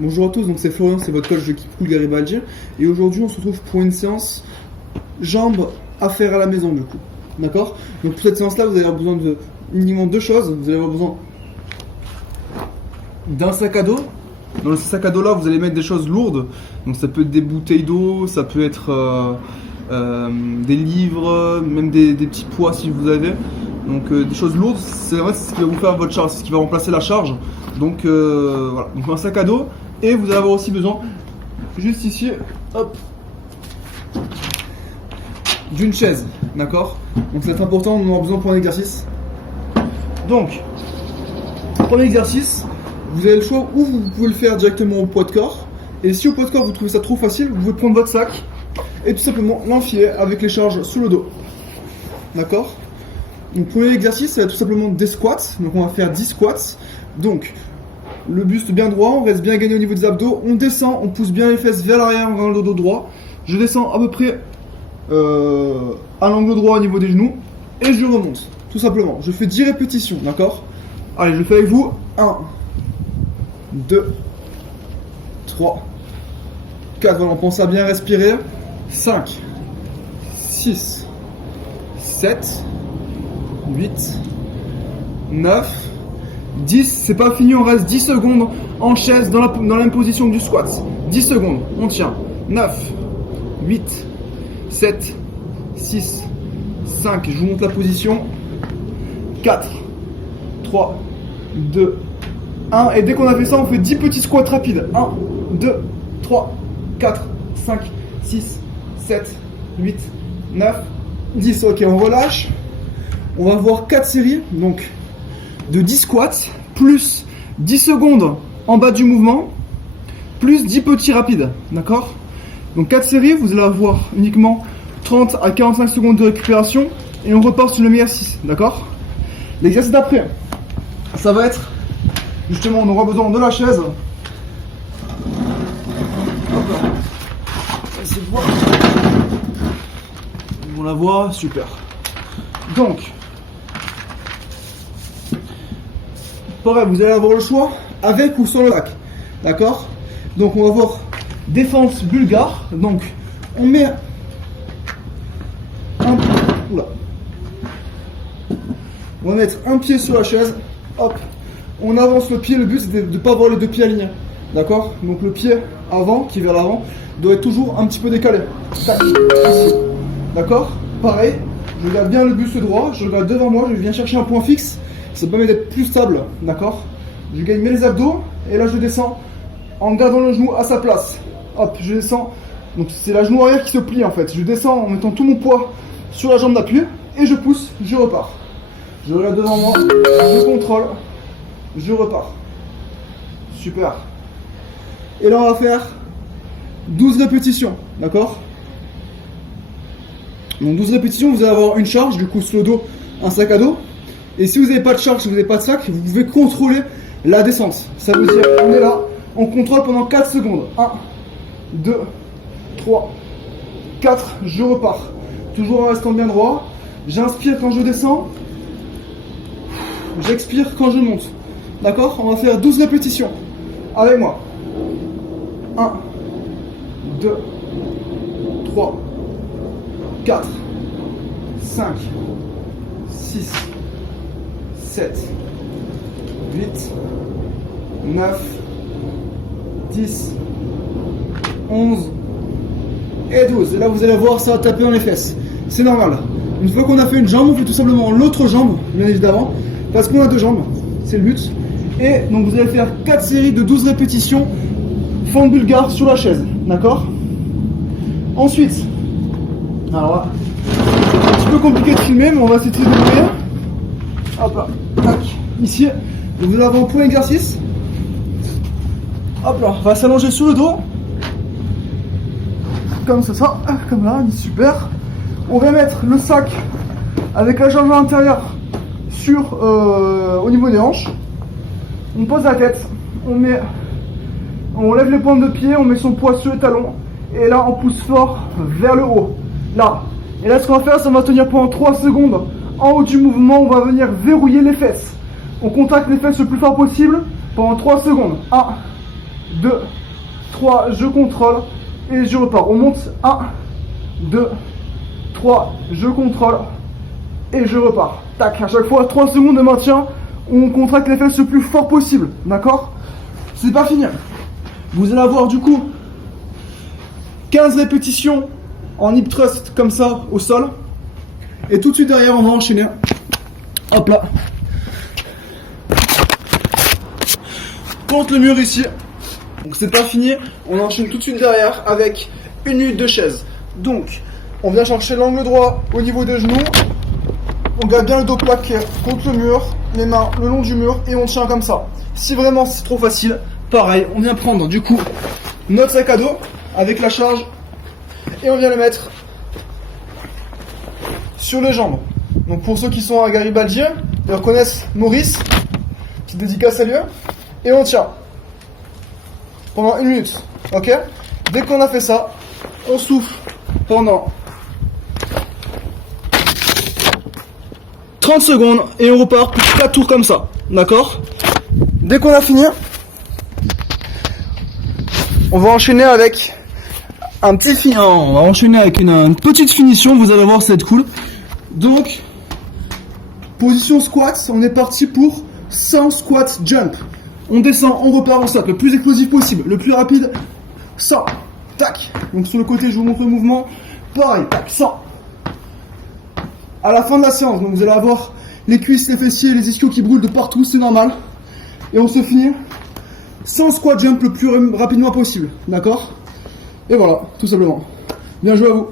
Bonjour à tous, donc c'est Florian, c'est votre coach de Keep Cool Garibaldi. Et aujourd'hui on se retrouve pour une séance jambes à faire à la maison du coup. D'accord? Donc pour cette séance là vous allez avoir besoin de minimum deux choses. Vous allez avoir besoin d'un sac à dos. Dans ce sac à dos là vous allez mettre des choses lourdes. Donc ça peut être des bouteilles d'eau, ça peut être des livres, même des petits poids si vous avez. Donc des choses lourdes, c'est vrai ce qui va vous faire votre charge, c'est ce qui va remplacer la charge. Donc voilà, donc un sac à dos. Et vous allez avoir aussi besoin, juste ici, hop, d'une chaise, d'accord? Donc c'est important, on en aura besoin pour un exercice. Donc, premier exercice, vous avez le choix où vous pouvez le faire directement au poids de corps. Et si au poids de corps vous trouvez ça trop facile, vous pouvez prendre votre sac et tout simplement l'enfiler avec les charges sous le dos. D'accord? Donc premier exercice, c'est tout simplement des squats. Donc on va faire 10 squats. Donc le buste bien droit, on reste bien gagné au niveau des abdos. On descend, on pousse bien les fesses vers l'arrière dans le dos droit. Je descends à peu près à l'angle droit au niveau des genoux. Et je remonte, tout simplement. Je fais 10 répétitions, d'accord? Allez, je le fais avec vous. 1, 2, 3, 4. Voilà, on pense à bien respirer. 5, 6, 7, 8, 9, 10, c'est pas fini, on reste 10 secondes en chaise dans la même position que du squat. 10 secondes, on tient. 9, 8, 7, 6, 5, je vous montre la position. 4, 3, 2, 1. Et dès qu'on a fait ça, on fait 10 petits squats rapides. 1, 2, 3, 4, 5, 6, 7, 8, 9, 10. Ok, on relâche. On va voir 4 séries, donc de 10 squats, plus 10 secondes en bas du mouvement, plus 10 petits rapides, d'accord? Donc 4 séries, vous allez avoir uniquement 30 à 45 secondes de récupération, et on repart sur le meilleur 6, d'accord? L'exercice d'après, ça va être, justement, on aura besoin de la chaise. Hop là. Essayez de voir. On la voit, super. Donc, pareil, vous allez avoir le choix avec ou sans le lac. D'accord? Donc on va voir défense bulgare. Donc on met on va mettre un pied sur la chaise. Hop. On avance le pied. Le but c'est de ne pas avoir les deux pieds alignés. D'accord? Donc le pied avant, qui est vers l'avant, doit être toujours un petit peu décalé. Tac. Ici. D'accord? Pareil. Je regarde bien le buste droit. Je regarde devant moi. Je viens chercher un point fixe. Ça permet d'être plus stable, d'accord? Je gagne bien les abdos, et là je descends en gardant le genou à sa place. Hop, je descends. Donc c'est la genou arrière qui se plie en fait. Je descends en mettant tout mon poids sur la jambe d'appui, et je pousse, je repars. Je regarde devant moi, je contrôle, je repars. Super. Et là on va faire 12 répétitions, d'accord? Donc 12 répétitions, vous allez avoir une charge, du coup sur le dos, un sac à dos. Et si vous n'avez pas de charge, si vous n'avez pas de sac, vous pouvez contrôler la descente. Ça veut dire, on est là, on contrôle pendant 4 secondes. 1, 2, 3, 4, je repars. Toujours en restant bien droit. J'inspire quand je descends. J'expire quand je monte. D'accord? On va faire 12 répétitions. Avec moi. 1, 2, 3, 4, 5, 6, 7, 8, 9, 10, 11 et 12. Et là vous allez voir, ça va taper dans les fesses. C'est normal. Une fois qu'on a fait une jambe, on fait tout simplement l'autre jambe, bien évidemment, parce qu'on a deux jambes, c'est le but. Et donc vous allez faire 4 séries de 12 répétitions, fente bulgare sur la chaise, d'accord? Ensuite, alors là, c'est un petit peu compliqué de filmer, mais on va essayer de débrouiller. Hop là, tac, ici, vous allez avoir un point exercice. Hop là, on va s'allonger sur le dos. Comme ça, comme là, super. On va mettre le sac avec la jambe intérieure sur, au niveau des hanches. On pose la tête, on lève les pointes de pied, on met son poids sur les talons. Et là, on pousse fort vers le haut. Là. Et là, ce qu'on va faire, c'est qu'on va tenir pendant 3 secondes. En haut du mouvement, on va venir verrouiller les fesses. On contacte les fesses le plus fort possible pendant 3 secondes. 1, 2, 3, je contrôle et je repars. On monte, 1, 2, 3, je contrôle et je repars. Tac, à chaque fois 3 secondes de maintien, on contracte les fesses le plus fort possible, d'accord? C'est pas fini. Vous allez avoir du coup 15 répétitions en hip thrust comme ça au sol. Et tout de suite derrière, on va enchaîner. Hop là. Contre le mur ici. Donc c'est pas fini, on enchaîne tout de suite derrière avec 1 minute de chaise. Donc, on vient chercher l'angle droit au niveau des genoux. On garde bien le dos plaqué contre le mur, les mains le long du mur et on tient comme ça. Si vraiment c'est trop facile, pareil, on vient prendre du coup notre sac à dos avec la charge et on vient le mettre sur les jambes. Donc pour ceux qui sont à Garibaldi, ils reconnaissent Maurice, petite dédicace à lui, et on tient pendant 1 minute, ok? Dès qu'on a fait ça, on souffle pendant 30 secondes et on repart pour 4 tours comme ça, d'accord? Dès qu'on a fini, on va enchaîner avec un petit on va enchaîner avec une petite finition, vous allez voir, ça va être cool. Donc, position squat, on est parti pour 100 squat jump. On descend, on repart, on saute le plus explosif possible, le plus rapide, 100, tac. Donc sur le côté, je vous montre le mouvement, pareil, tac, 100. À la fin de la séance, donc vous allez avoir les cuisses, les fessiers, les ischios qui brûlent de partout, c'est normal. Et on se finit 100 squat jump le plus rapidement possible, d'accord? Et voilà, tout simplement. Bien joué à vous.